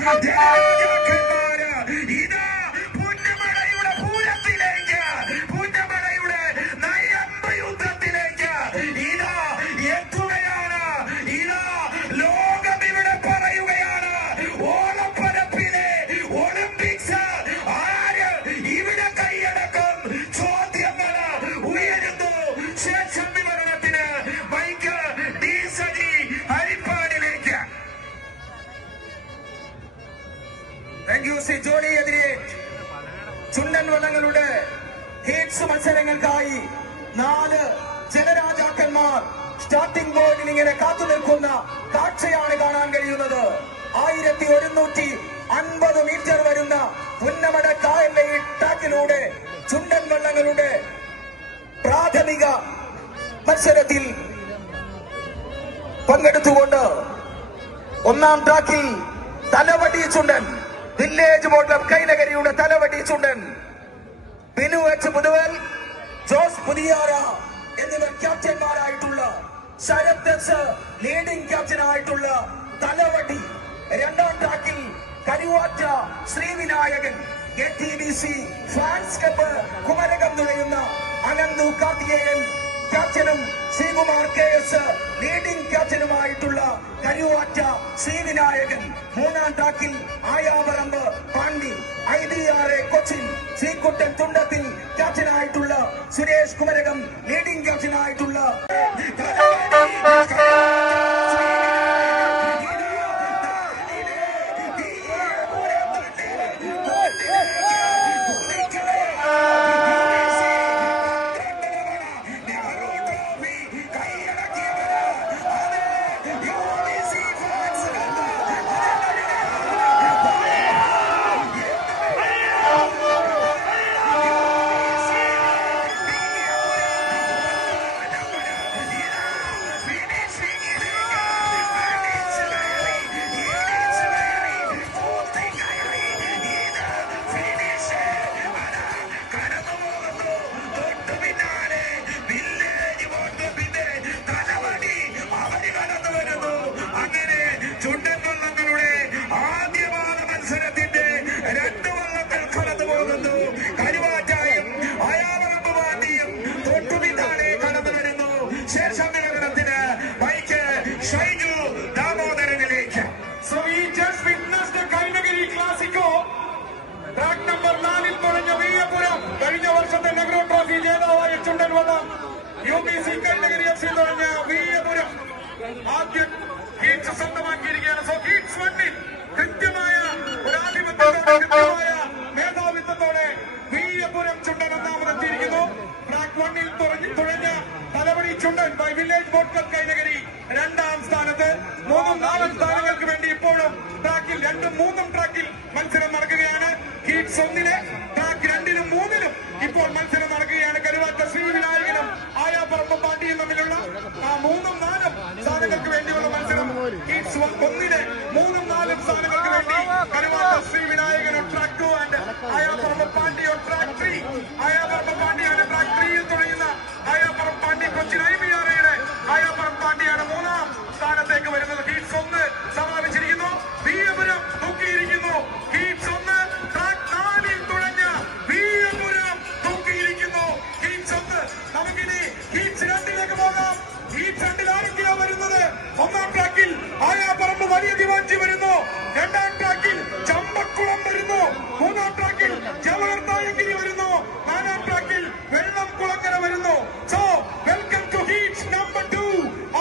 ജനരാജാക്കന്മാര് ഇതാ പുന്നമടയുടെ പൂരത്തിലേക്ക്, പുന്നമടയുടെ നയമ്പ് യുദ്ധത്തിലേക്ക് ഇതാ എത്തുകയാണ്. ഇതാ ലോകം ഇവിടെ പറയുകയാണ്, ഓളപ്പരപ്പിലെ ഒളിമ്പിക്സ് ആര് ഇവിടെ കൈയടക്കും? ചോദ്യങ്ങൾ ഉയരുന്നു. ശേഷം വിവരണത്തിന് മൈക്ക് ഡി സജി ഹരിപ്പാടിലേക്ക്. താങ്ക് യു സി ജോണി എതിരെ ചുണ്ടൻ വള്ളങ്ങളുടെ ഹീറ്റ്സ് മത്സരങ്ങൾക്കായി 4 ജനരാജാക്കന്മാർ സ്റ്റാർട്ടിംഗ് ബോർഡിൽ ഇങ്ങനെ കാത്തു നിൽക്കുന്ന കാഴ്ചയാണ് കാണാൻ കഴിയുന്നത്. 1150 മീറ്റർ വരുന്ന പുന്നമട കായലിലെ ഈ ട്രാക്കിലൂടെ ചുണ്ടൻ വള്ളങ്ങളുടെ പ്രാഥമിക മത്സരത്തിൽ പങ്കെടുത്തുകൊണ്ട് ഒന്നാം ട്രാക്കിൽ Thalavadi Chundan, village boat club കൈനകരിയുടെ തലവടി ചുണ്ടൻ ബിനു എച്ച് മുതുവൽ, ജോസ് പുതിയാറ എന്നിവർ ക്യാപ്റ്റന്മാരായിട്ടുള്ള, ശരത് എസ് ലീഡിംഗ് ക്യാപ്റ്റനായിട്ടുള്ള തലവടി. രണ്ടാം ട്രാക്കിൽ Karuvatta Sreevinayakan, KTBC fans club Kumarakom തുഴയുന്ന അനന്തു കാർത്തികേയൻ ക്യാപ്റ്റനും ശ്രീകുമാർ KS ലീഡിംഗ് ക്യാപ്റ്റനുമായിട്ടുള്ള കരുവാറ്റ ശ്രീവിനായകൻ. മൂന്നാം ട്രാക്കിൽ ആയാവറമ്പ് പാണ്ടി, IDRA കൊച്ചിൻ ശ്രീകുട്ടൻ തുണ്ടത്തിൽ ക്യാപ്റ്റനായിട്ടുള്ള സുരേഷ് കുമരകം ലീഡിംഗ് ക്യാപ്റ്റനായിട്ടുള്ള UBC കൈനകരി FC തുടങ്ങിയ വീയപുരം ആദ്യം ഹീറ്റ്സ് സ്വന്തമാക്കിയിരിക്കുകയാണ്. സോ ഹീറ്റ്സ് 1-ൽ കൃത്യമായ ഒരാധിപത്യത്തോടെ, കൃത്യമായ മേധാവിത്വത്തോടെ വീയപുരം ചുണ്ടൻ ഒന്നാമതെത്തിയിരിക്കുന്നു. ട്രാക്ക് 1-ൽ തുഴഞ്ഞ Thalavadi Chundan by village boat club Kainakary രണ്ടാം സ്ഥാനത്ത്. 3-4 സ്ഥാനങ്ങൾക്ക് വേണ്ടി ഇപ്പോഴും ട്രാക്കിൽ 2-3 ട്രാക്കിൽ മത്സരം നടക്കുകയാണ്. ഹീറ്റ്സ് 1-ലെ ട്രാക്ക് 2-ലും 3-ലും ഇപ്പോൾ മത്സരം നടക്കുകയാണ്. കരുവാറ്റ ശ്രീവിനായകനും ആയാപ്പറമ്പ് പാണ്ടിയും തമ്മിലുള്ള 3-4 സ്ഥാനങ്ങൾക്ക് വേണ്ടിയുള്ള മത്സരം. ഹീറ്റ്സ് 1-ലെ 3-4 സ്ഥാനങ്ങൾക്ക് വേണ്ടി Karuvatta Sree Vinayakan on track 2 and Ayaparambu Pandi on track 3. Ayaparambu പാണ്ടിയാണ് track 3-ൽ തുടങ്ങുന്ന ആയാപ്പറമ്പ് പാണ്ടി. കൊച്ചിൻ IBRAയുടെ ആയാപ്പറമ്പ് പാണ്ടിയാണ് 3-ാം സ്ഥാനത്തേക്ക് വരുന്നത്. ഹീറ്റ്സ് 1 സമാപിച്ചിരിക്കുന്നു. വീയപുരം തൂക്കിയിരിക്കുന്നു. ഹീറ്റ്സ് 1 ട്രാക്ക് 4-ൽ തുഴഞ്ഞ വീയപുരം തൂക്കിയിരിക്കുന്നു. ഹീറ്റ്സ് 1. നമുക്കിനി ഹീറ്റ്സ് 2-ലേക്ക് പോകാം. ഹീറ്റ്സ് 2-ൽ ആരൊക്കെയാ വരുന്നത്? ഒന്നാം ട്രാക്കിൽ ആയാപ്പറമ്പ് വലിയ ദിവാഞ്ചി വരുന്നു. രണ്ടാം ട്രാക്കിൽ ചമ്പക്കുളം വരുന്നു. മൂന്നാം ട്രാക്കിൽ ജവഹർ നായകിരി വരുന്നു. നാലാം ട്രാക്കിൽ വെള്ളം കുളങ്ങര വരുന്നു. So welcome to heats number 2.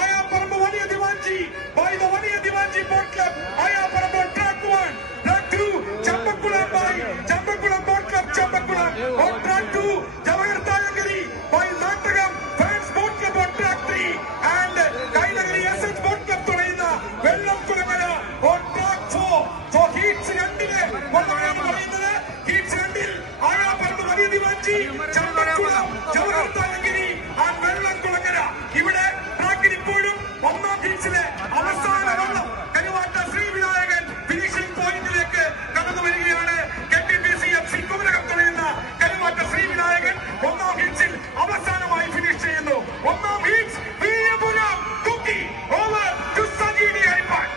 Ayaparamb Valiya Diwanji by the Valiya Diwanji boat club Ayaparamb track 1. Track 2 Champakulam by Champakulam boat club Champakulam. On track 2 Jawahar Nayakiri by Nattakam fans boat club on track 3 and Kainakary SS boat club തുഴയുന്ന Vellam Kulangara on track 4. So heats 2-ലെ വള്ളമാണ് പറയുന്നത്. ഹീറ്റ്സ് 2-ൽ ആയാപ്പറമ്പ് വലിയ ദിവാഞ്ചി, ചമ്പക്കുളം, ജവഹർ നായകിരി ആൻഡ് വെള്ളം കുളങ്ങര. ഇവിടെ ട്രാക്കിൽ ഇപ്പോഴും ഒന്നാം ഹീറ്റ്സിലെ അവസാന വള്ളം കരുവാറ്റ ശ്രീവിനായകൻ ഫിനിഷിംഗ് പോയിന്റിലേക്ക് കടന്നു വരികയാണ്. KTBC FC കുമരകം തുഴയുന്ന കരുവാറ്റ ശ്രീവിനായകൻ ഒന്നാം ഹീറ്റ്സിൽ അവസാനമായി ഫിനിഷ് ചെയ്യുന്നു. ഒന്നാം ഹീറ്റ്സ് വീയപുരം തൂക്കി. Over to Saji D Harippad.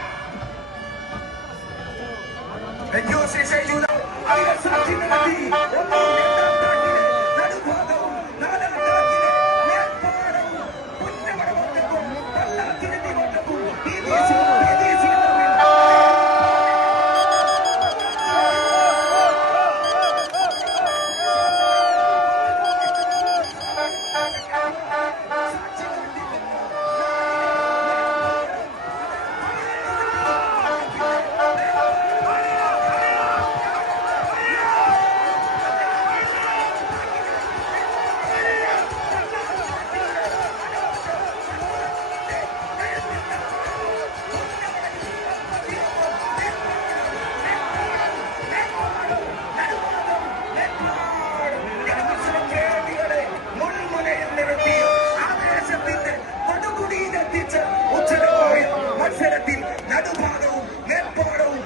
Josy ഷൈജുല അതിനെ സാക്ഷി നടത്തി ഒന്നാം ട്രാക്കിലെ നടുഭാഗവും നാലാം ട്രാക്കിലെ മേൽപ്പാടവും പുന്നമടവട്ടവും പല്ലാത്തിരട്ടി വട്ടവും മത്സരത്തിൽ നടുഭാഗവും മേൽപ്പാടവും